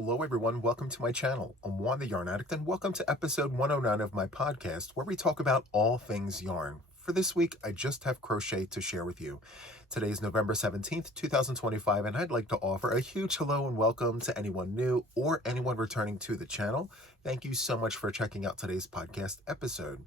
Hello everyone, welcome to my channel. I'm Juan the Yarn Addict and welcome to episode 109 of my podcast where we talk about all things yarn. For this week, I just have crochet to share with you. Today is November 17th, 2025, and I'd like to offer a huge hello and welcome to anyone new or anyone returning to the channel. Thank you so much for checking out today's podcast episode.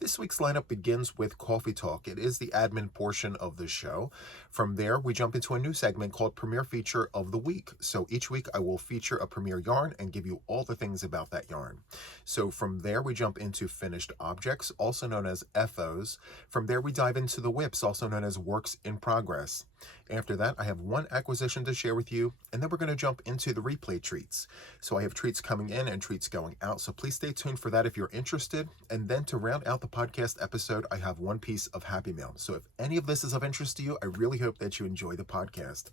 This week's lineup begins with Coffee Talk. It is the admin portion of the show. From there, we jump into a new segment called Premiere Feature of the Week. So each week I will feature a premiere yarn and give you all the things about that yarn. So from there, we jump into Finished Objects, also known as FOs. From there, we dive into the WIPs, also known as Works in Progress. After that, I have one acquisition to share with you, and then we're going to jump into the replay treats. So I have treats coming in and treats going out, so please stay tuned for that if you're interested. And then to round out the podcast episode, I have one piece of Happy Mail. So if any of this is of interest to you, I really hope that you enjoy the podcast.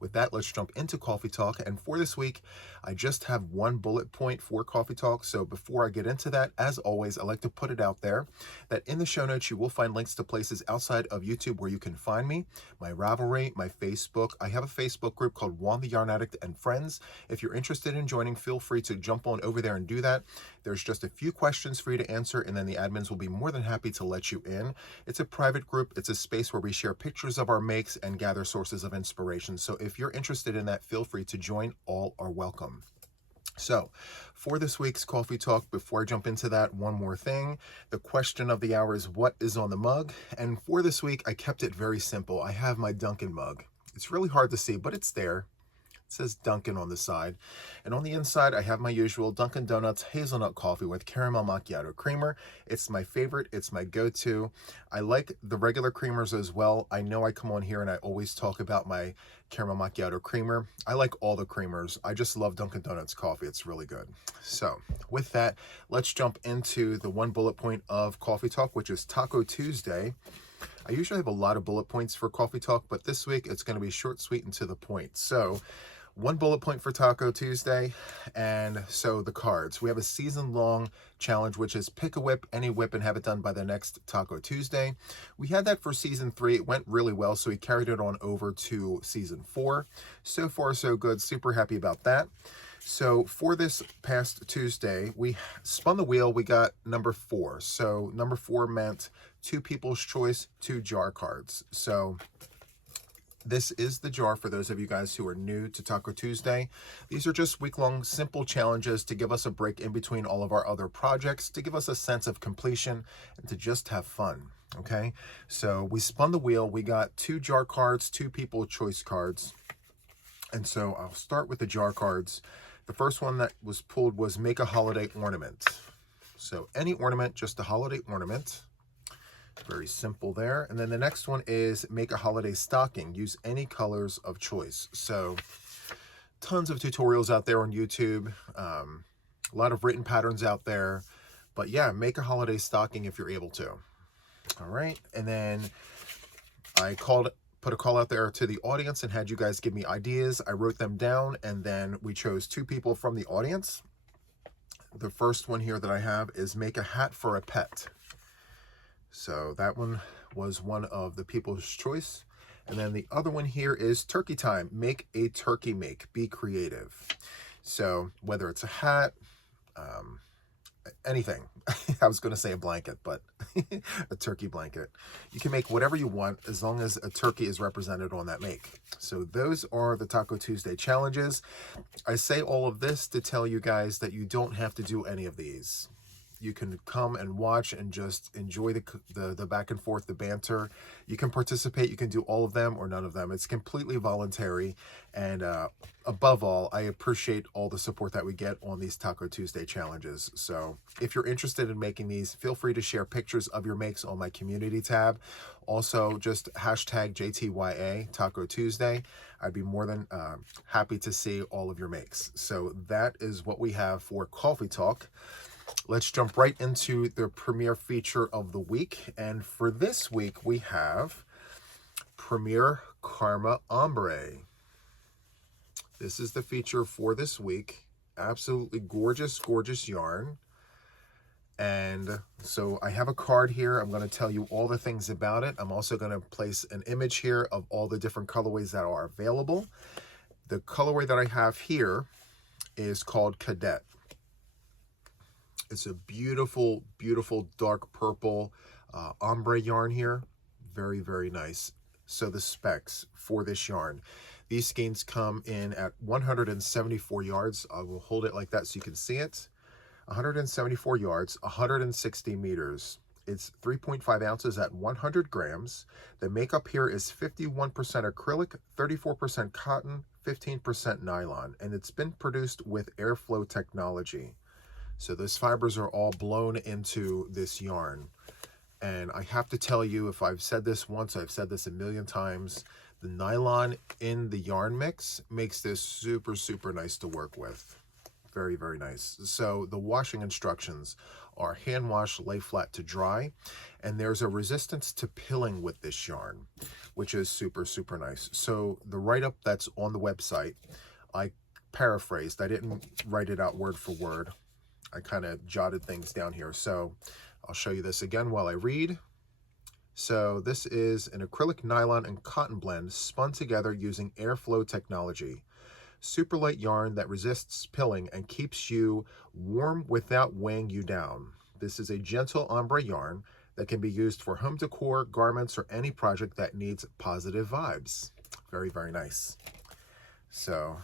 With that, let's jump into Coffee Talk. And for this week, I just have one bullet point for Coffee Talk. So before I get into that, as always, I like to put it out there that in the show notes, you will find links to places outside of YouTube where you can find me, my Ravelry, my Facebook. I have a Facebook group called Juan the Yarn Addict and Friends. If you're interested in joining, feel free to jump on over there and do that. There's just a few questions for you to answer, and then the admins will be more than happy to let you in. It's a private group. It's a space where we share pictures of our makes and gather sources of inspiration. So if you're interested in that, feel free to join. All are welcome. So for this week's Coffee Talk, before I jump into that, one more thing. The question of the hour is what is on the mug? And for this week, I kept it very simple. I have my Dunkin' mug. It's really hard to see, but it's there. It says Dunkin' on the side. And on the inside, I have my usual Dunkin' Donuts hazelnut coffee with caramel macchiato creamer. It's my favorite. It's my go-to. I like the regular creamers as well. I know I come on here and I always talk about my caramel macchiato creamer. I like all the creamers. I just love Dunkin' Donuts coffee. It's really good. So with that, let's jump into the one bullet point of Coffee Talk, which is Taco Tuesday. I usually have a lot of bullet points for Coffee Talk, but this week it's going to be short, sweet, and to the point. So one bullet point for Taco Tuesday, and so the cards. We have a season-long challenge, which is pick a whip, any whip, and have it done by the next Taco Tuesday. We had that for season 3. It went really well, so we carried it on over to season 4. So far, so good. Super happy about that. So for this past Tuesday, we spun the wheel. We got number 4. So number 4 meant 2 people's choice, 2 jar cards. So this is the jar for those of you guys who are new to Taco Tuesday. These are just week-long simple challenges to give us a break in between all of our other projects, to give us a sense of completion, and to just have fun, okay? So we spun the wheel. We got 2 jar cards, 2 people choice cards. And so I'll start with the jar cards. The first one that was pulled was make a holiday ornament. So any ornament, just a holiday ornament. Very simple there. And then the next one is make a holiday stocking. Use any colors of choice. So tons of tutorials out there on YouTube. A lot of written patterns out there. But yeah, make a holiday stocking if you're able to. All right. And then I put a call out there to the audience and had you guys give me ideas. I wrote them down, and then we chose 2 people from the audience. The first one here that I have is make a hat for a pet. So that one was one of the people's choice. And then the other one here is turkey time. Make a turkey make. Be creative. So whether it's a hat, anything. I was going to say a blanket, but a turkey blanket. You can make whatever you want as long as a turkey is represented on that make. So those are the Taco Tuesday challenges. I say all of this to tell you guys that you don't have to do any of these. You can come and watch and just enjoy the back and forth, the banter. You can participate. You can do all of them or none of them. It's completely voluntary. And above all, I appreciate all the support that we get on these Taco Tuesday challenges. So if you're interested in making these, feel free to share pictures of your makes on my community tab. Also, just hashtag JTYA Taco Tuesday. I'd be more than happy to see all of your makes. So that is what we have for Coffee Talk. Let's jump right into the premiere feature of the week. And for this week, we have Premier Karma Ombre. This is the feature for this week. Absolutely gorgeous, gorgeous yarn. And so I have a card here. I'm going to tell you all the things about it. I'm also going to place an image here of all the different colorways that are available. The colorway that I have here is called Cadet. It's a beautiful, beautiful dark purple ombre yarn here. Very, very nice. So the specs for this yarn. These skeins come in at 174 yards. I will hold it like that so you can see it. 174 yards, 160 meters. It's 3.5 ounces at 100 grams. The makeup here is 51% acrylic, 34% cotton, 15% nylon, and it's been produced with airflow technology. So those fibers are all blown into this yarn. And I have to tell you, if I've said this once, I've said this a million times, the nylon in the yarn mix makes this super, super nice to work with. Very, very nice. So the washing instructions are hand wash, lay flat to dry. And there's a resistance to pilling with this yarn, which is super, super nice. So the write-up that's on the website, I paraphrased. I didn't write it out word for word. I kind of jotted things down here. So I'll show you this again while I read. So this is an acrylic, nylon, and cotton blend spun together using airflow technology. Super light yarn that resists pilling and keeps you warm without weighing you down. This is a gentle ombre yarn that can be used for home decor, garments, or any project that needs positive vibes. Very, very nice. So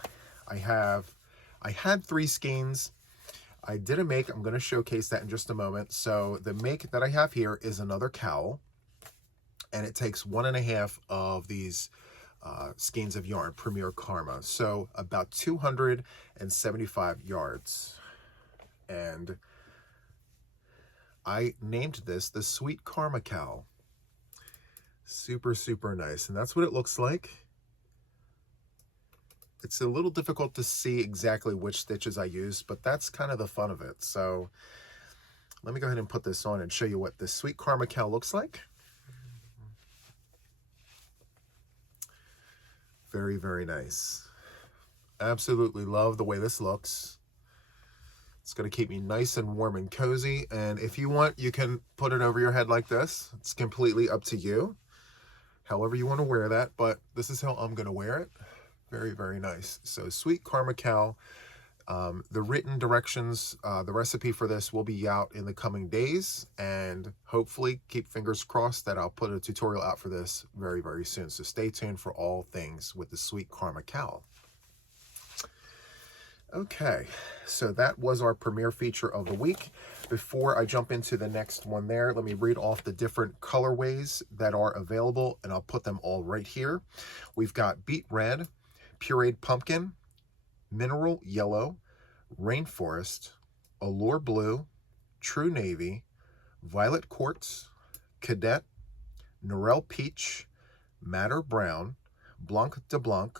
I had 3 skeins. I did a make. I'm going to showcase that in just a moment. So the make that I have here is another cowl, and it takes 1.5 of these skeins of yarn, Premier Karma. So about 275 yards. And I named this the Sweet Karma Cowl. Super, super nice. And that's what it looks like. It's a little difficult to see exactly which stitches I use, but that's kind of the fun of it. So let me go ahead and put this on and show you what this Sweet Karma Cowl looks like. Very, very nice. Absolutely love the way this looks. It's going to keep me nice and warm and cozy. And if you want, you can put it over your head like this. It's completely up to you, however you want to wear that. But this is how I'm going to wear it. Very, very nice. So Sweet Karma Cowl. The written directions, the recipe for this will be out in the coming days, and hopefully keep fingers crossed that I'll put a tutorial out for this very, very soon. So stay tuned for all things with the Sweet Karma Cowl. Okay, so that was our premiere feature of the week. Before I jump into the next one there, let me read off the different colorways that are available, and I'll put them all right here. We've got Beet Red, Pureed Pumpkin, Mineral Yellow, Rainforest, Allure Blue, True Navy, Violet Quartz, Cadet, Norel Peach, Madder Brown, Blanc de Blanc,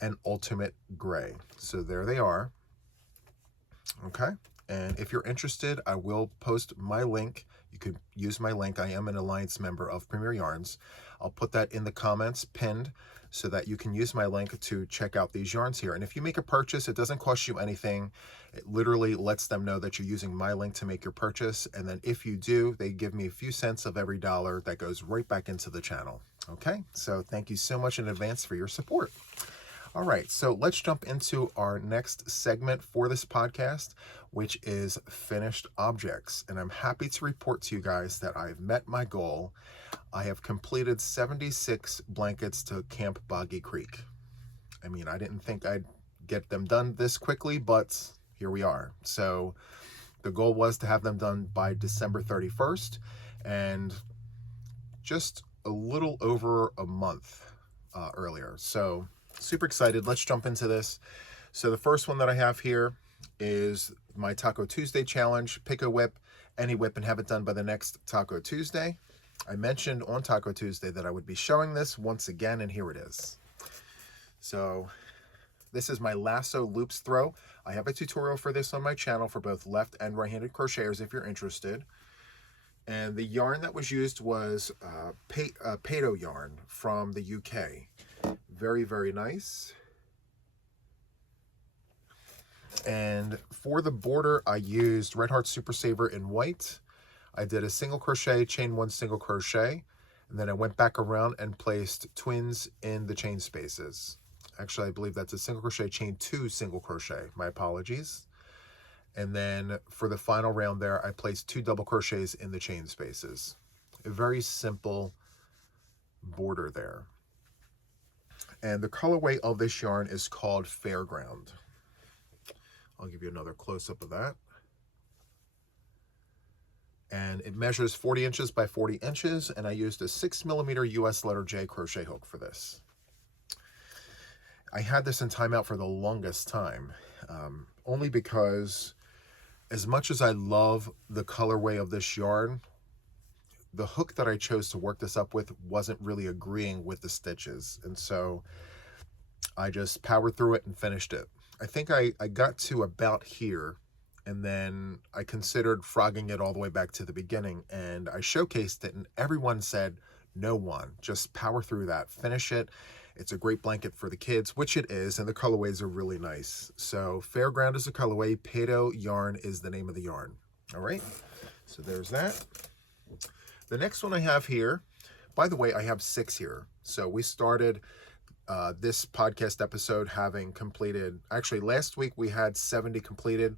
and Ultimate Gray. So there they are. Okay, and if you're interested, I will post my link. You could use my link. I am an Alliance member of Premier Yarns. I'll put that in the comments pinned so that you can use my link to check out these yarns here. And if you make a purchase, it doesn't cost you anything. It literally lets them know that you're using my link to make your purchase. And then if you do, they give me a few cents of every dollar that goes right back into the channel. Okay, so thank you so much in advance for your support. All right, so let's jump into our next segment for this podcast, which is finished objects. And I'm happy to report to you guys that I've met my goal. I have completed 76 blankets to Camp Boggy Creek. I mean, I didn't think I'd get them done this quickly, but here we are. So the goal was to have them done by December 31st, and just a little over a month earlier. So super excited. Let's jump into this. So the first one that I have here is my Taco Tuesday challenge. Pick a whip, any whip, and have it done by the next Taco Tuesday. I mentioned on Taco Tuesday that I would be showing this once again, and here it is. So this is my lasso loops throw. I have a tutorial for this on my channel for both left and right-handed crocheters if you're interested. And the yarn that was used was Pato yarn from the UK. Very, very nice. And for the border, I used Red Heart Super Saver in white. I did a single crochet, chain one single crochet, and then I went back around and placed twins in the chain spaces. Actually, I believe that's a single crochet chain 2 single crochet. My apologies. And then for the final round there, I placed 2 double crochets in the chain spaces. A very simple border there. And the colorway of this yarn is called Fairground. I'll give you another close-up of that. And it measures 40 inches by 40 inches, and I used a 6mm US letter J crochet hook for this. I had this in timeout for the longest time, only because as much as I love the colorway of this yarn, the hook that I chose to work this up with wasn't really agreeing with the stitches. And so I just powered through it and finished it. I think I got to about here, and then I considered frogging it all the way back to the beginning, and I showcased it, and everyone said, no, Juan, just power through that, finish it. It's a great blanket for the kids, which it is, and the colorways are really nice. So Fairground is the colorway, Pato yarn is the name of the yarn. All right, so there's that. The next one I have here, by the way, I have 6 here. So we started this podcast episode having completed, actually last week we had 70 completed.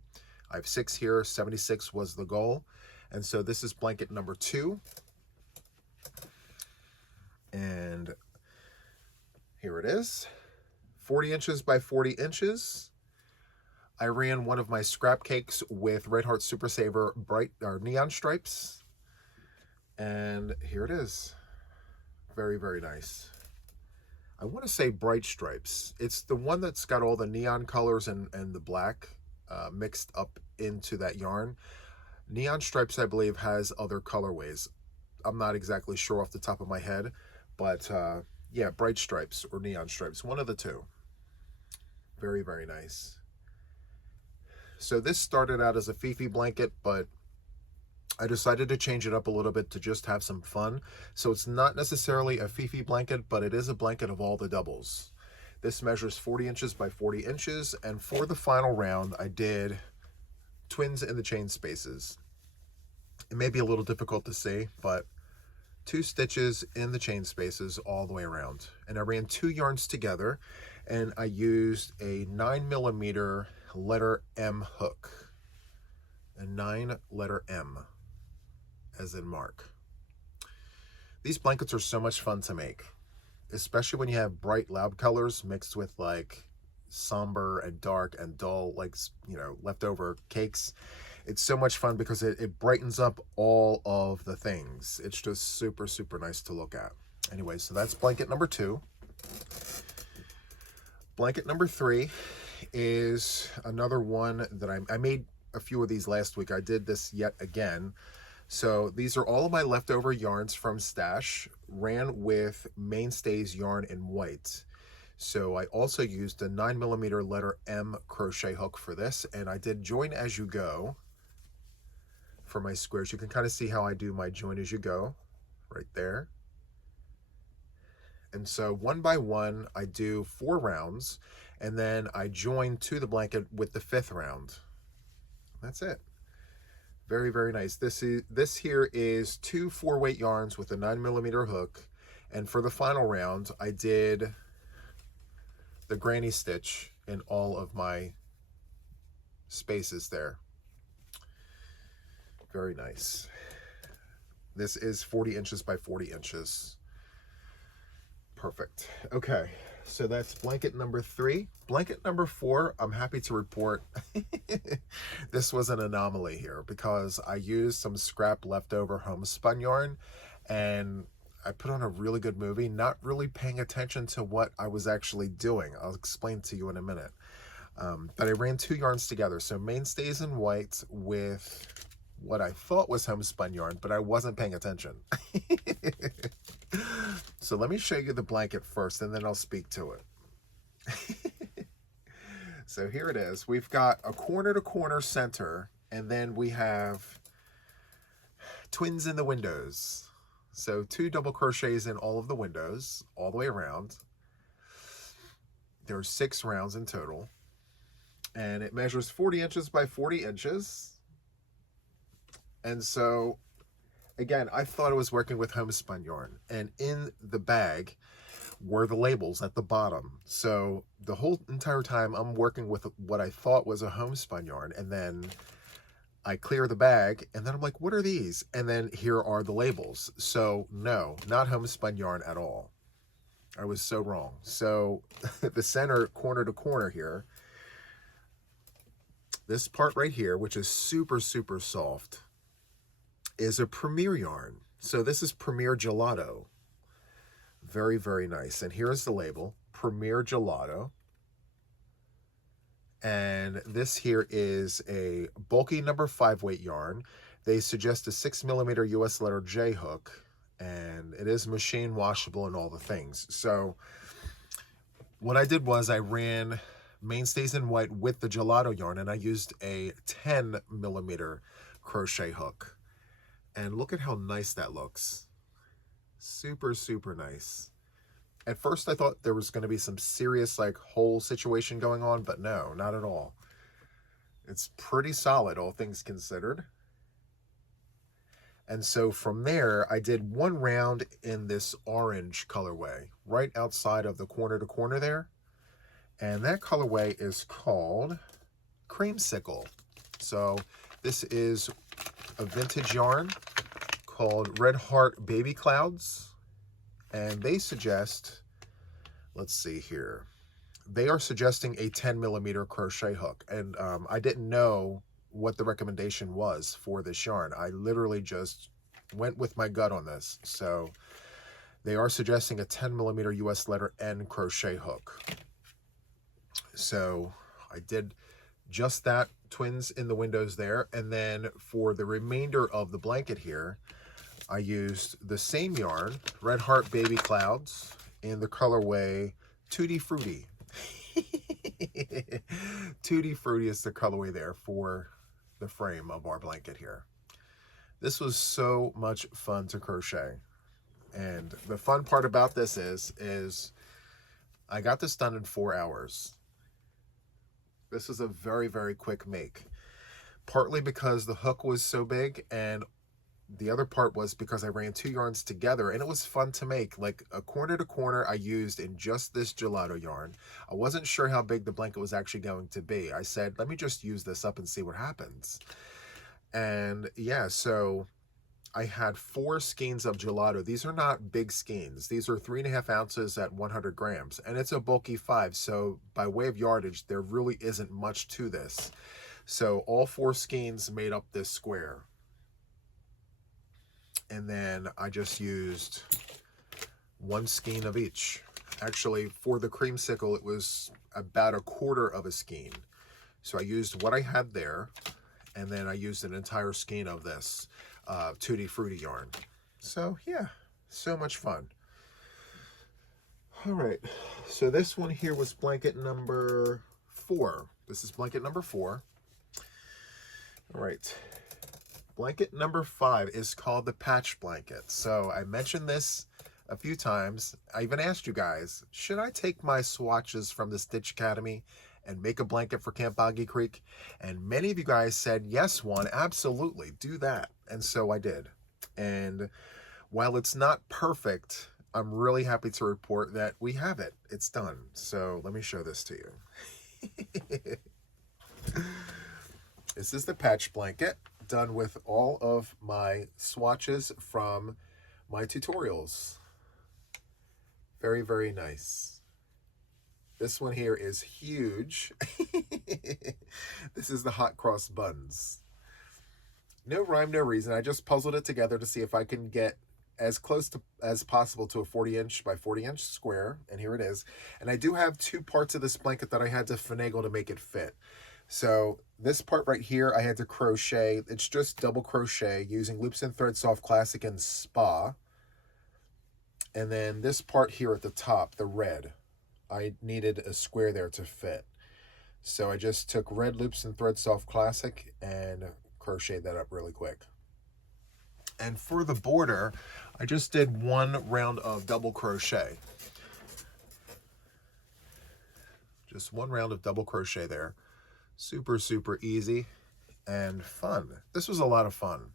I have 6 here, 76 was the goal. And so this is blanket number 2. And here it is, 40 inches by 40 inches. I ran one of my scrap cakes with Red Heart Super Saver bright or neon stripes. And here it is. Very, very nice. I want to say bright stripes. It's the one that's got all the neon colors and the black mixed up into that yarn. Neon stripes, I believe, has other colorways. I'm not exactly sure off the top of my head, but yeah, bright stripes or neon stripes, one of the two. Very, very nice. So this started out as a Fifi blanket, but I decided to change it up a little bit to just have some fun. So it's not necessarily a Fifi blanket, but it is a blanket of all the doubles. This measures 40 inches by 40 inches. And for the final round, I did twins in the chain spaces. It may be a little difficult to see, but 2 stitches in the chain spaces all the way around. And I ran 2 yarns together, and I used a 9mm letter M hook. A 9 letter M. As in Mark. These blankets are so much fun to make, especially when you have bright, loud colors mixed with like somber and dark and dull, like, you know, leftover cakes. It's so much fun because it brightens up all of the things. It's just super, super nice to look at. Anyway, so that's blanket number 2. Blanket number 3 is another one that I made a few of these last week. I did this yet again. So these are all of my leftover yarns from Stash, ran with Mainstays yarn in white. So I also used a 9mm letter M crochet hook for this, and I did join as you go for my squares. You can kind of see how I do my join as you go right there. And so one by one, I do 4 rounds, and then I join to the blanket with the 5th round. That's it. Very, very nice. This here is 2 4-weight yarns with a 9mm hook. And for the final round, I did the granny stitch in all of my spaces there. Very nice. This is 40 inches by 40 inches. Perfect. Okay, so that's blanket number 3. Blanket number 4, I'm happy to report this was an anomaly here because I used some scrap leftover homespun yarn and I put on a really good movie, not really paying attention to what I was actually doing. I'll explain to you in a minute. But I ran 2 yarns together. So Mainstays in white with what I thought was homespun yarn, but I wasn't paying attention. So let me show you the blanket first, and then I'll speak to it. So here it is. We've got a corner-to-corner center, and then we have twins in the windows. So 2 double crochets in all of the windows, all the way around. There's 6 rounds in total. And it measures 40 inches by 40 inches. And so, again, I thought I was working with homespun yarn. And in the bag were the labels at the bottom. So the whole entire time I'm working with what I thought was a homespun yarn, and then I clear the bag, and then I'm like, what are these? And then here are the labels. So no, not homespun yarn at all. I was so wrong. So the center, corner to corner here, this part right here, which is super, super soft, is a Premier yarn. So this is Premier Gelato. Very, very nice. And here's the label, Premier Gelato. And this here is a bulky number 5 weight yarn. They suggest a 6mm US letter J hook, and it is machine washable and all the things. So what I did was I ran Mainstays in White with the Gelato yarn, and I used a 10mm crochet hook. And look at how nice that looks. Super, super nice. At first I thought there was going to be some serious like hole situation going on, but no, not at all. It's pretty solid, all things considered. And so from there, I did one round in this orange colorway, right outside of the corner to corner there. And that colorway is called Creamsicle. So this is a vintage yarn called Red Heart Baby Clouds. And they suggest, let's see here, they are suggesting a 10mm crochet hook. And I didn't know what the recommendation was for this yarn. I literally just went with my gut on this. So they are suggesting a 10mm US letter N crochet hook. So I did just that, twins in the windows there. And then for the remainder of the blanket here, I used the same yarn, Red Heart Baby Clouds, in the colorway Tutti Frutti. Tutti Frutti is the colorway there for the frame of our blanket here. This was so much fun to crochet. And the fun part about this is I got this done in 4 hours. This is a very, very quick make. Partly because the hook was so big, and the other part was because I ran 2 yarns together, and it was fun to make. Like a corner to corner I used in just this Gelato yarn. I wasn't sure how big the blanket was actually going to be. I said, let me just use this up and see what happens. And yeah, so I had 4 skeins of Gelato. These are not big skeins. These are 3.5 ounces at 100 grams, and it's a bulky 5. So by way of yardage, there really isn't much to this. So all 4 skeins made up this square. And then I just used 1 skein of each. Actually, for the Creamsicle, it was about 1/4 of a skein. So I used what I had there, and then I used an entire skein of this Tutti Frutti yarn. So yeah, so much fun. All right, so this one here was blanket number 4. This is blanket number 4. All right. Blanket number 5 is called the patch blanket. So I mentioned this a few times. I even asked you guys, should I take my swatches from the Stitch Academy and make a blanket for Camp Boggy Creek? And many of you guys said, yes, Juan, absolutely, do that. And so I did. And while it's not perfect, I'm really happy to report that we have it. It's done. So let me show this to you. This is the patch blanket, done with all of my swatches from my tutorials. Very, very nice. This one here is huge. This is the hot cross buns. No rhyme, no reason. I just puzzled it together to see if I can get as close to as possible to a 40-inch by 40-inch square, and here it is. And I do have 2 parts of this blanket that I had to finagle to make it fit. So this part right here, I had to crochet. It's just double crochet using Loops and Thread Soft Classic and Spa. And then this part here at the top, the red, I needed a square there to fit. So I just took red Loops and Thread Soft Classic and crocheted that up really quick. And for the border, I just did 1 round of double crochet. Just 1 round of double crochet there. Super, super easy and fun. This was a lot of fun.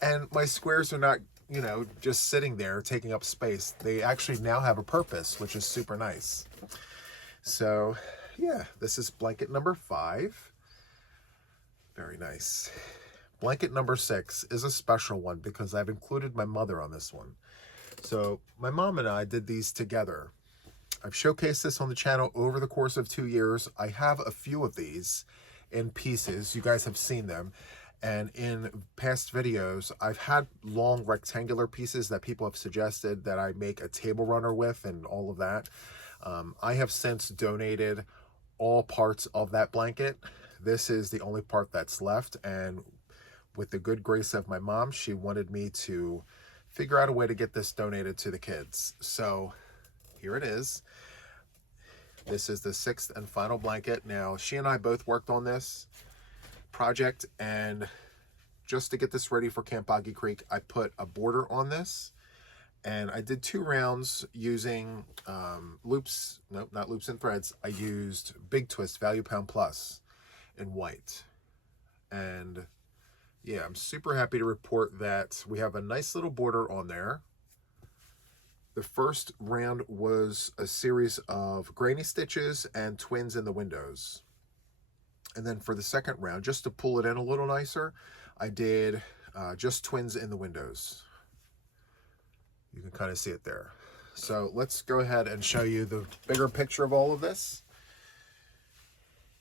And my squares are not you know, just sitting there taking up space. They actually now have a purpose, which is super nice. So yeah, this is blanket number 5. Very nice. Blanket number 6 is a special one because I've included my mother on this one. So my mom and I did these together. I've showcased this on the channel over the course of 2 years. I have a few of these in pieces. You guys have seen them. And in past videos, I've had long rectangular pieces that people have suggested that I make a table runner with and all of that. I have since donated all parts of that blanket. This is the only part that's left. And with the good grace of my mom, she wanted me to figure out a way to get this donated to the kids. So here it is. This is the 6th and final blanket. Now, she and I both worked on this project, and just to get this ready for Camp Boggy Creek, I put a border on this, and I did 2 rounds using loops, nope, not loops and threads. I used Big Twist Value Pound Plus in white. And yeah, I'm super happy to report that we have a nice little border on there. The first round was a series of granny stitches and twins in the windows. And then for the second round, just to pull it in a little nicer, I did just twins in the windows. You can kind of see it there. So let's go ahead and show you the bigger picture of all of this.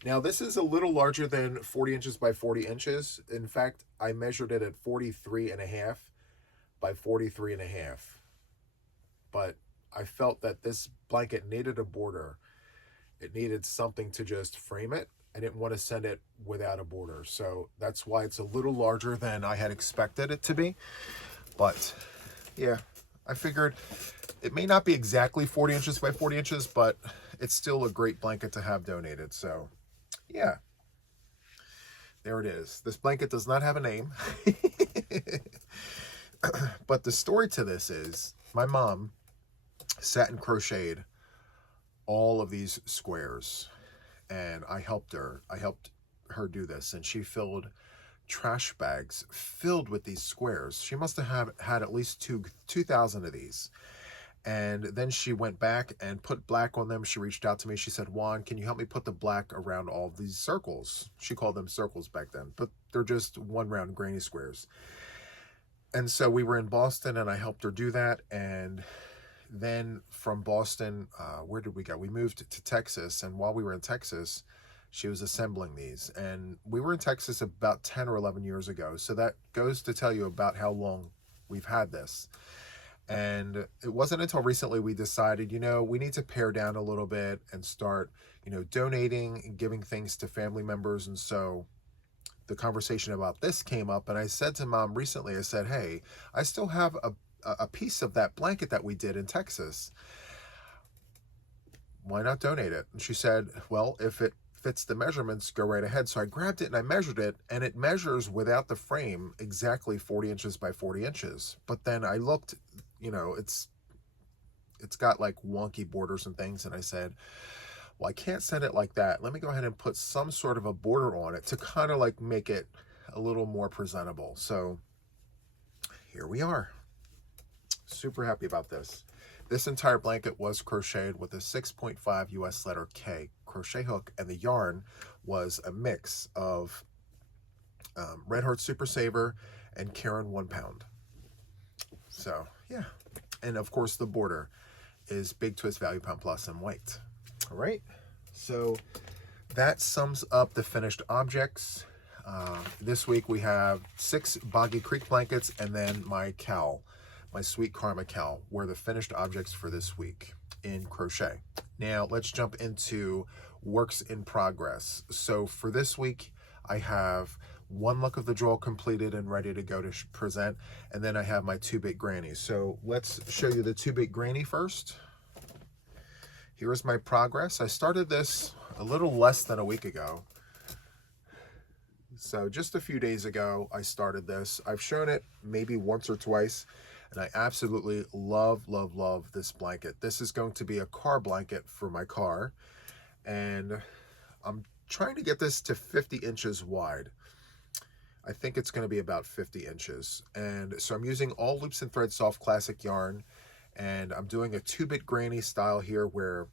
Now this is a little larger than 40 inches by 40 inches. In fact, I measured it at 43.5 by 43.5. But I felt that this blanket needed a border. It needed something to just frame it. I didn't want to send it without a border. So that's why it's a little larger than I had expected it to be. But yeah, I figured it may not be exactly 40 inches by 40 inches, but it's still a great blanket to have donated. So yeah, there it is. This blanket does not have a name. But the story to this is my mom sat and crocheted all of these squares, and I helped her do this, and she filled trash bags filled with these squares. She must have had at least 2,000 of these. And then she went back and put black on them. She reached out to me. She said, Juan, can you help me put the black around all of these circles? She called them circles back then, but they're just one round granny squares. And so we were in Boston, and I helped her do that. And then from Boston, where did we go? We moved to Texas, and while we were in Texas, she was assembling these. And we were in Texas about 10 or 11 years ago, so that goes to tell you about how long we've had this. And it wasn't until recently we decided, you know, we need to pare down a little bit and start, you know, donating and giving things to family members. And so the conversation about this came up, and I said to Mom recently, I said, hey, I still have a piece of that blanket that we did in Texas. Why not donate it? And she said, well, if it fits the measurements, go right ahead. So I grabbed it and I measured it, and it measures without the frame exactly 40 inches by 40 inches. But then I looked, you know, it's got like wonky borders and things, and I said, well, I can't send it like that. Let me go ahead and put some sort of a border on it to kind of like make it a little more presentable. So here we are. Super happy about this. This entire blanket was crocheted with a 6.5 US letter K crochet hook, and the yarn was a mix of Red Heart Super Saver and Karen 1 pound. So yeah, and of course the border is Big Twist Value Pound Plus in white. All right, so that sums up the finished objects. This week we have 6 Boggy Creek blankets, and then my cowl, my Sweet Karma cowl, were the finished objects for this week in crochet. Now let's jump into works in progress. So for this week, I have 1 look of the draw completed and ready to go to present, and then I have my 2 big grannies. So let's show you the 2 big granny first. Here's my progress. I started this a little less than a week ago. So just a few days ago, I started this. I've shown it maybe once or twice, and I absolutely love, love, love this blanket. This is going to be a car blanket for my car, and I'm trying to get this to 50 inches wide. I think it's going to be about 50 inches. And so I'm using all Loops and Thread Soft Classic yarn, and I'm doing a 2-bit granny style here where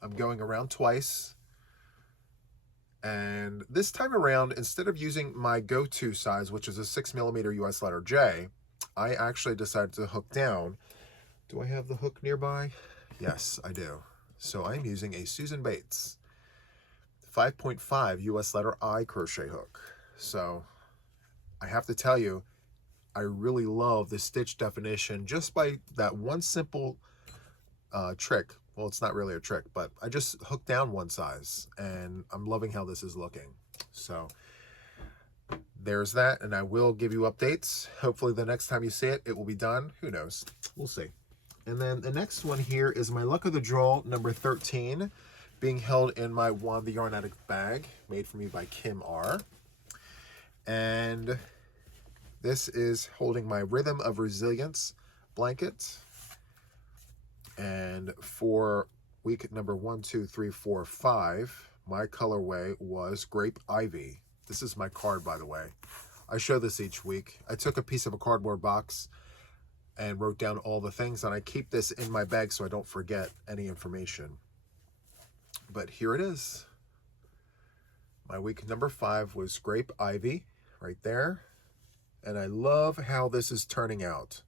I'm going around twice. And this time around, instead of using my go-to size, which is a 6mm US letter J, I actually decided to hook down. Do I have the hook nearby? Yes, I do. So I'm using a Susan Bates 5.5 US letter I crochet hook. So I have to tell you, I really love the stitch definition just by that one simple trick. Well, it's not really a trick, but I just hooked down one size, and I'm loving how this is looking. So there's that, and I will give you updates. Hopefully the next time you see it, it will be done. Who knows? We'll see. And then the next one here is my Luck of the Draw number 13, being held in my Juan the Yarn Addict bag, made for me by Kim R. And this is holding my Rhythm of Resilience blanket. And for week number 1, 2, 3, 4, 5, my colorway was Grape Ivy. This is my card, by the way. I show this each week. I took a piece of a cardboard box and wrote down all the things, and I keep this in my bag so I don't forget any information. But here it is. My week number 5 was Grape Ivy, right there. And I love how this is turning out.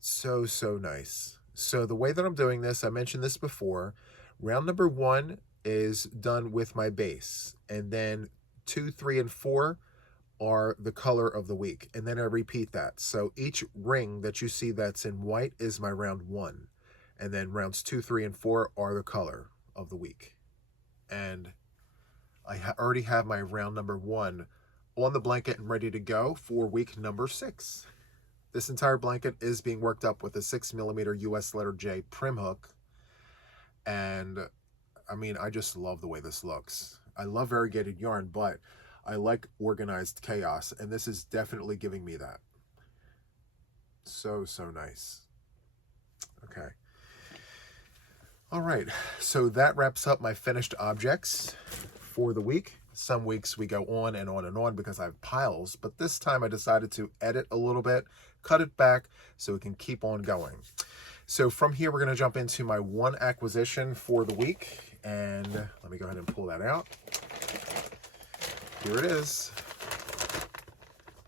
So, so nice. So the way that I'm doing this, I mentioned this before, round number 1 is done with my base, and then 2, 3, and 4 are the color of the week, and then I repeat that. So each ring that you see that's in white is my round 1, and then rounds 2, 3, and 4 are the color of the week. And I already have my round number 1 on the blanket and ready to go for week number 6. This entire blanket is being worked up with a 6mm US letter J prim hook. And I mean, I just love the way this looks. I love variegated yarn, but I like organized chaos, and this is definitely giving me that. So, so nice. Okay. All right, so that wraps up my finished objects for the week. Some weeks we go on and on and on because I have piles, but this time I decided to edit a little bit, cut it back so we can keep on going. So from here, we're going to jump into my one acquisition for the week, and let me go ahead and pull that out. Here it is.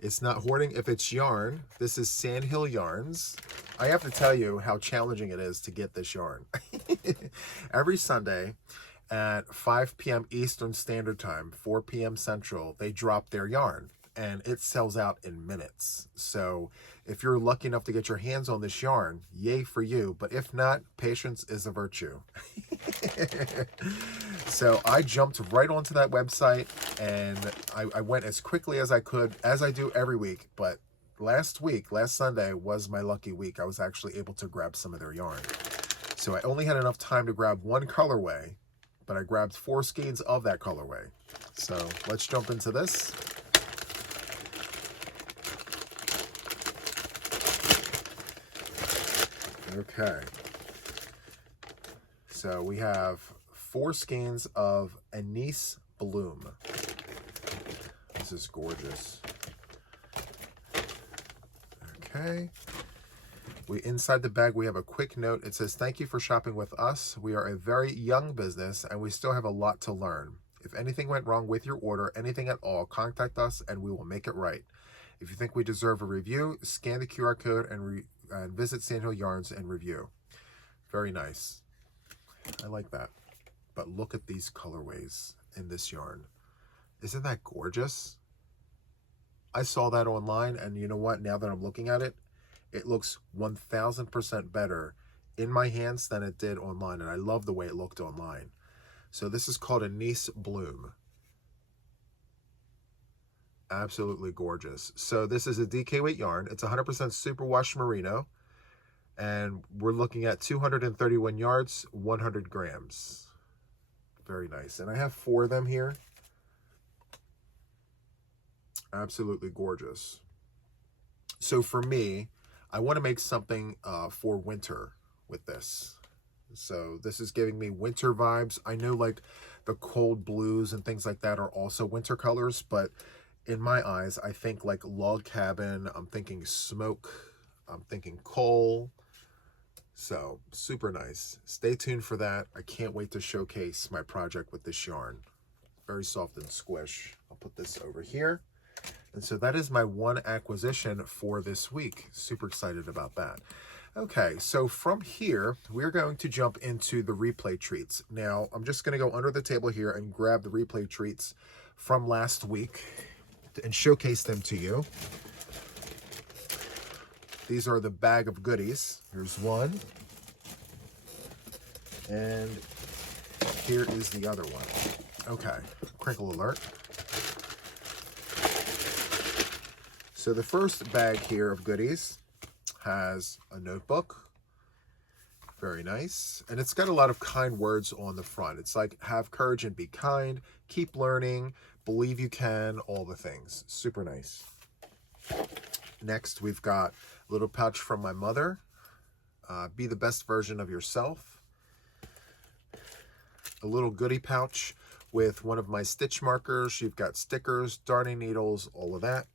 It's not hoarding if it's yarn. This is Sandhill Yarns. I have to tell you how challenging it is to get this yarn. Every Sunday at 5 p.m. Eastern Standard Time, 4 p.m. Central, they drop their yarn, and it sells out in minutes. So if you're lucky enough to get your hands on this yarn, yay for you. But if not, patience is a virtue. So I jumped right onto that website, and I went as quickly as I could, as I do every week. But last Sunday was my lucky week. I was actually able to grab some of their yarn. So I only had enough time to grab one colorway, but I grabbed 4 skeins of that colorway. So let's jump into this. Okay. So we have 4 skeins of Anise Bloom. This is gorgeous. Okay. Inside the bag, we have a quick note. It says, "Thank you for shopping with us. We are a very young business and we still have a lot to learn. If anything went wrong with your order, anything at all, contact us and we will make it right. If you think we deserve a review, scan the QR code and visit Sandhill Yarns and review." Very nice. I like that. But look at these colorways in this yarn. Isn't that gorgeous? I saw that online, and you know what? Now that I'm looking at it, it looks 1000% better in my hands than it did online, and I love the way it looked online. So this is called Anise Bloom. Absolutely gorgeous. So this is a DK weight yarn. It's 100% superwash merino, and we're looking at 231 yards, 100 grams. Very nice. And I have 4 of them here. Absolutely gorgeous. So for me, I want to make something for winter with this. So this is giving me winter vibes. I know like the cold blues and things like that are also winter colors, but in my eyes, I think like log cabin, I'm thinking smoke, I'm thinking coal. So super nice. Stay tuned for that. I can't wait to showcase my project with this yarn. Very soft and squish. I'll put this over here. And so that is my one acquisition for this week. Super excited about that. Okay, so from here, we're going to jump into the replay treats. Now, I'm just going to go under the table here and grab the replay treats from last week and showcase them to you. These are the bag of goodies. Here's one. And here is the other one. Okay, crinkle alert. So the first bag here of goodies has a notebook. Very nice. And it's got a lot of kind words on the front. It's like, have courage and be kind, keep learning, believe you can, all the things. Super nice. Next, we've got a little pouch from my mother. Be the best version of yourself. A little goodie pouch with one of my stitch markers. You've got stickers, darning needles, all of that.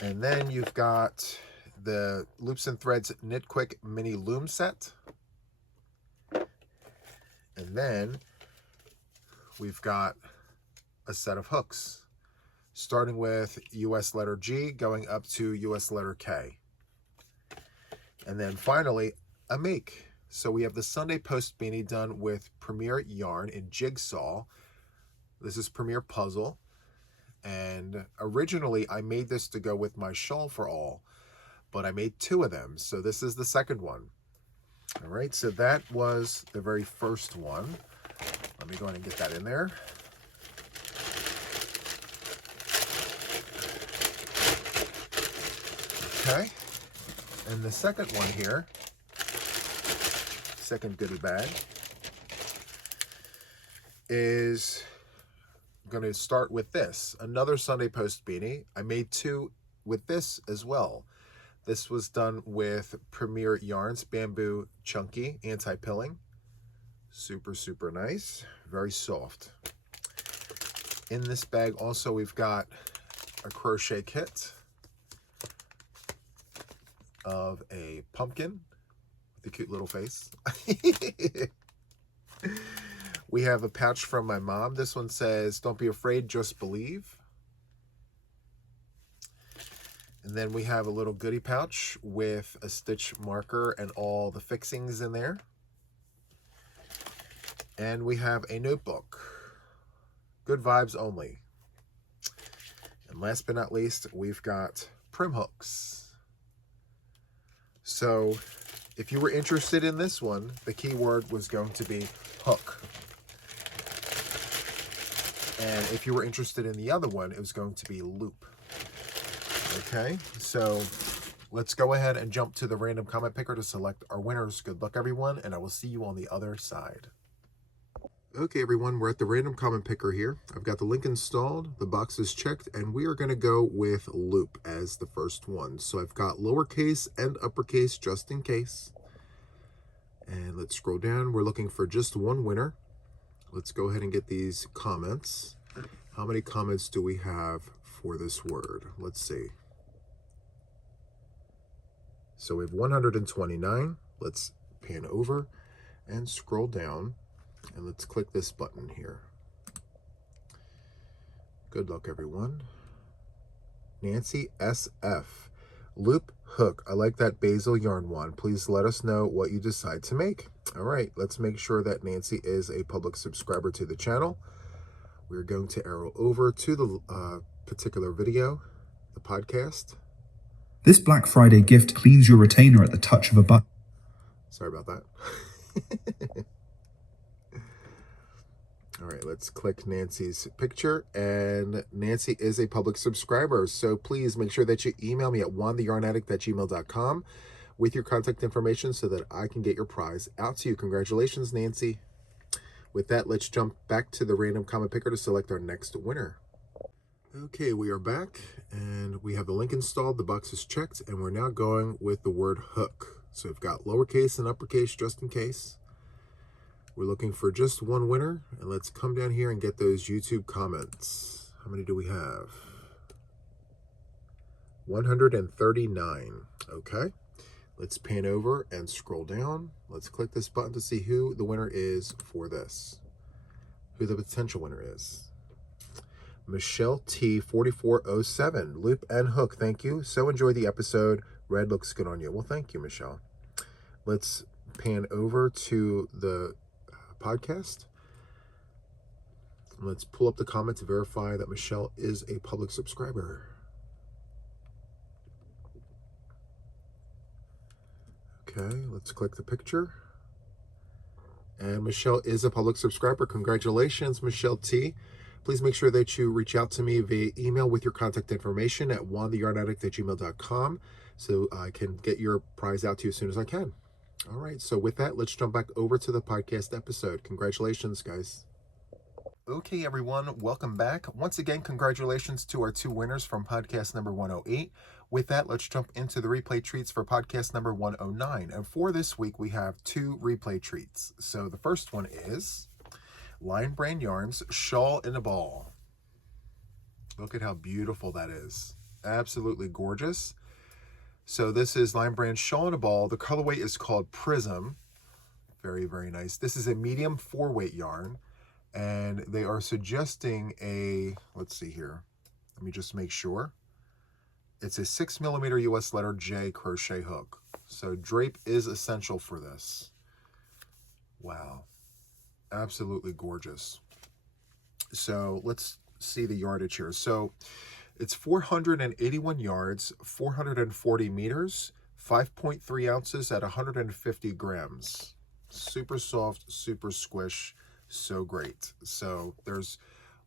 And then you've got the Loops and Threads Knit Quick Mini Loom Set. And then we've got a set of hooks, starting with US letter G, going up to US letter K. And then finally, a make. So we have the Sunday Post beanie done with Premier yarn in Jigsaw. This is Premier Puzzle. And originally I made this to go with my shawl for all, but I made two of them. So this is the second one. All right, so that was the very first one. Let me go ahead and get that in there. Okay, and the second one here, second goodie bag, is going to start with this, another Sunday Post beanie. I made two with this as well. This was done with Premier Yarns Bamboo Chunky Anti-Pilling. Super, super nice. Very soft. In this bag also we've got a crochet kit of a pumpkin with a cute little face. We have a pouch from my mom. This one says, don't be afraid, just believe. And then we have a little goodie pouch with a stitch marker and all the fixings in there. And we have a notebook. Good vibes only. And last but not least, we've got prim hooks. So if you were interested in this one, the keyword was going to be hook. And if you were interested in the other one, it was going to be loop. Okay, so let's go ahead and jump to the random comment picker to select our winners. Good luck, everyone, and I will see you on the other side. Okay, everyone, we're at the random comment picker here. I've got the link installed, the box is checked, and we are going to go with loop as the first one. So I've got lowercase and uppercase just in case. And let's scroll down. We're looking for just one winner. Let's go ahead and get these comments. How many comments do we have for this word? Let's see. So we have 129. Let's pan over and scroll down, and let's click this button here. Good luck, everyone. Nancy SF. Loop hook. I like that basil yarn one. Please let us know what you decide to make. All right, let's make sure that Nancy is a public subscriber to the channel. We're going to arrow over to the particular video, the podcast. This Black Friday gift cleans your retainer at the touch of a button. Sorry about that. All right, let's click Nancy's picture, and Nancy is a public subscriber, so please make sure that you email me at JuanTheYarnAddict@gmail.com with your contact information so that I can get your prize out to you. Congratulations, Nancy. With that, let's jump back to the random comment picker to select our next winner. Okay, we are back, and we have the link installed, the box is checked, and we're now going with the word hook. So we've got lowercase and uppercase just in case. We're looking for just one winner, and let's come down here and get those YouTube comments. How many do we have? 139. Okay. Let's pan over and scroll down. Let's click this button to see who the winner is for this. Who the potential winner is. Michelle T 4407. Loop and hook. Thank you. So enjoy the episode. Red looks good on you. Well, thank you, Michelle. Let's pan over to the podcast. Let's pull up the comment to verify that Michelle is a public subscriber. Okay, let's click the picture. And Michelle is a public subscriber. Congratulations, Michelle T. Please make sure that you reach out to me via email with your contact information at JuanTheYarnAddict@gmail.com so I can get your prize out to you as soon as I can. All right, so with that, let's jump back over to the podcast episode. Congratulations, guys. Okay, everyone, welcome back. Once again, congratulations to our two winners from podcast number 108. With that, let's jump into the replay treats for podcast number 109. And for this week, we have two replay treats. So the first one is Lion Brand Yarns Shawl in a Ball. Look at how beautiful that is. Absolutely gorgeous. So this is Lion Brand Shawl in a Ball. The colorway is called Prism. Very, very nice. This is a medium 4-weight yarn. And they are suggesting a, let's see here. Let me just make sure. It's a 6mm US letter J crochet hook. So drape is essential for this. Wow. Absolutely gorgeous. So let's see the yardage here. So it's 481 yards, 440 meters, 5.3 ounces at 150 grams. Super soft, super squish. So great. So there's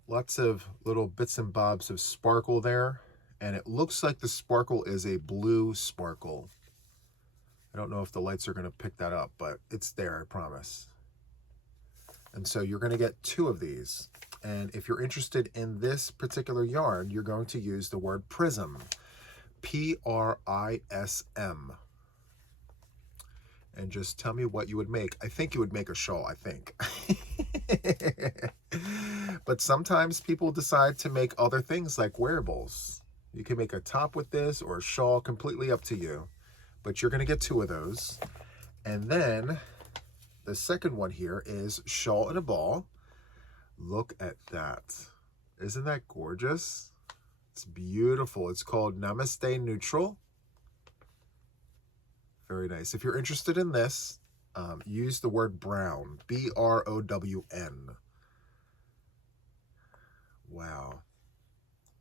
lots of little bits and bobs of sparkle there, and it looks like the sparkle is a blue sparkle. I don't know if the lights are going to pick that up, but it's there, I promise. And so you're going to get two of these, and if you're interested in this particular yarn, you're going to use the word prism, Prism, and just tell me what you would make. I think you would make a shawl, I think. But sometimes people decide to make other things like wearables. You can make a top with this or a shawl, completely up to you. But you're going to get two of those. And then the second one here is Shawl in a Ball. Look at that. Isn't that gorgeous? It's beautiful. It's called Namaste Neutral. Very nice. If you're interested in this, use the word brown, BROWN. Wow.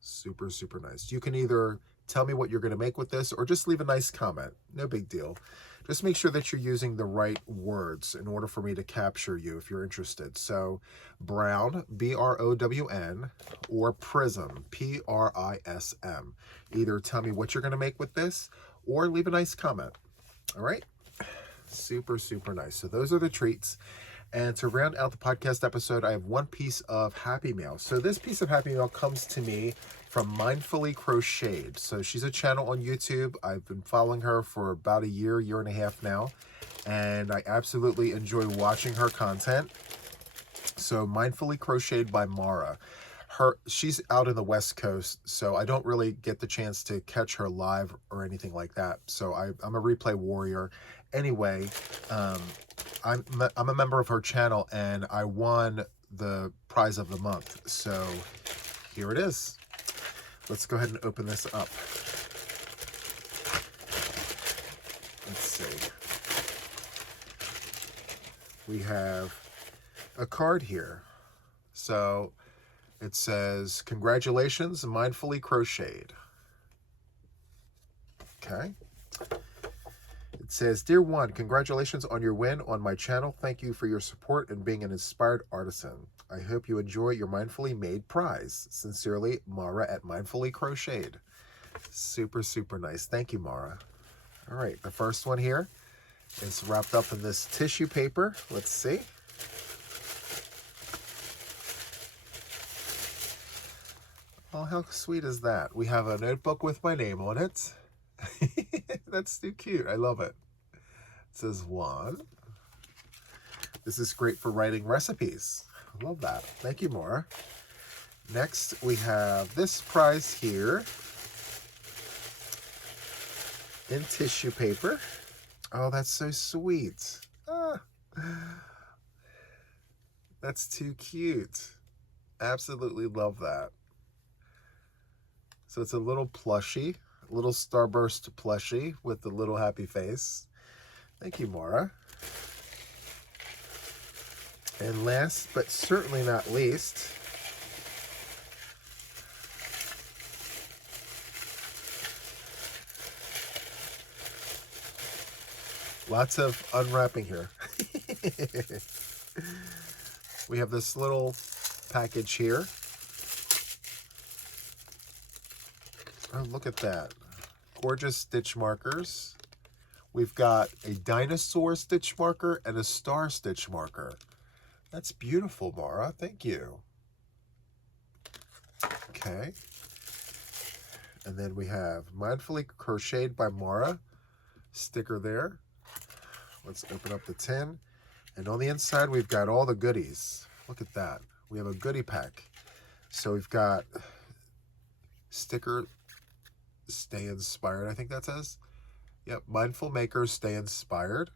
Super, super nice. You can either tell me what you're going to make with this or just leave a nice comment. No big deal. Just make sure that you're using the right words in order for me to capture you if you're interested. So brown, BROWN, or prism, PRISM. Either tell me what you're going to make with this or leave a nice comment. All right. Super, super nice. So those are the treats. And to round out the podcast episode, I have one piece of Happy Mail. So this piece of Happy Mail comes to me from Mindfully Crocheted. So she's a channel on YouTube. I've been following her for about a year and a half now. And I absolutely enjoy watching her content. So Mindfully Crocheted by Mara. She's out in the West Coast, so I don't really get the chance to catch her live or anything like that. So I'm a replay warrior. Anyway, I'm a member of her channel, and I won the prize of the month. So here it is. Let's go ahead and open this up. Let's see. We have a card here. So it says, congratulations, Mindfully Crocheted. Okay. It says, Dear Juan, congratulations on your win on my channel. Thank you for your support and being an inspired artisan. I hope you enjoy your mindfully made prize. Sincerely, Mara at Mindfully Crocheted. Super, super nice. Thank you, Mara. All right, the first one here is wrapped up in this tissue paper. Let's see. Oh, how sweet is that? We have a notebook with my name on it. That's too cute. I love it. It says Juan. This is great for writing recipes. I love that. Thank you, Maura. Next, we have this prize here in tissue paper. Oh, that's so sweet. Ah, that's too cute. Absolutely love that. So it's a little plushie, a little Starburst plushie with the little happy face. Thank you, Mara. And last, but certainly not least, lots of unwrapping here. We have this little package here. Oh, look at that. Gorgeous stitch markers. We've got a dinosaur stitch marker and a star stitch marker. That's beautiful, Mara. Thank you. Okay. And then we have Mindfully Crocheted by Mara. Sticker there. Let's open up the tin. And on the inside, we've got all the goodies. Look at that. We have a goodie pack. So we've got sticker, stay inspired, I think that says. Yep, Mindful Makers, stay inspired.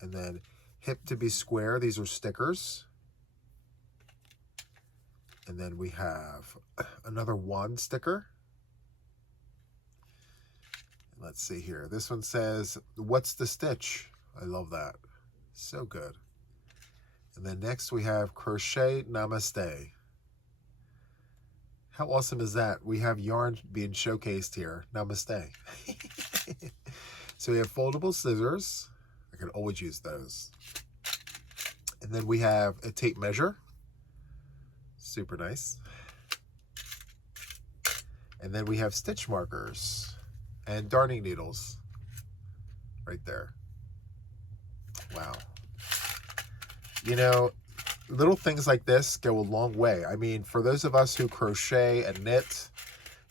And then hip to be square, these are stickers. And then we have another Juan sticker. Let's see here. This one says, what's the stitch? I love that. So good. And then next we have Crochet Namaste. How awesome is that? We have yarn being showcased here. Namaste. So we have foldable scissors. I can always use those. And then we have a tape measure. Super nice. And then we have stitch markers and darning needles right there. Wow. You know, little things like this go a long way. I mean, for those of us who crochet and knit,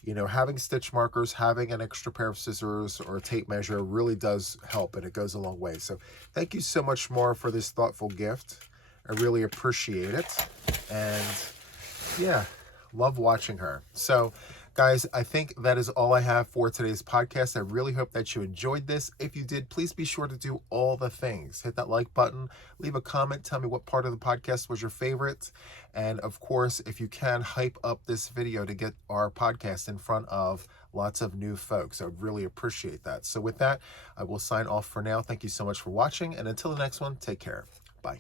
you know, having stitch markers, having an extra pair of scissors or a tape measure really does help, and it goes a long way. So thank you so much, Mara, for this thoughtful gift. I really appreciate it. And yeah, love watching her. So guys, I think that is all I have for today's podcast. I really hope that you enjoyed this. If you did, please be sure to do all the things. Hit that like button, leave a comment, tell me what part of the podcast was your favorite. And of course, if you can, hype up this video to get our podcast in front of lots of new folks. I would really appreciate that. So with that, I will sign off for now. Thank you so much for watching. And until the next one, take care. Bye.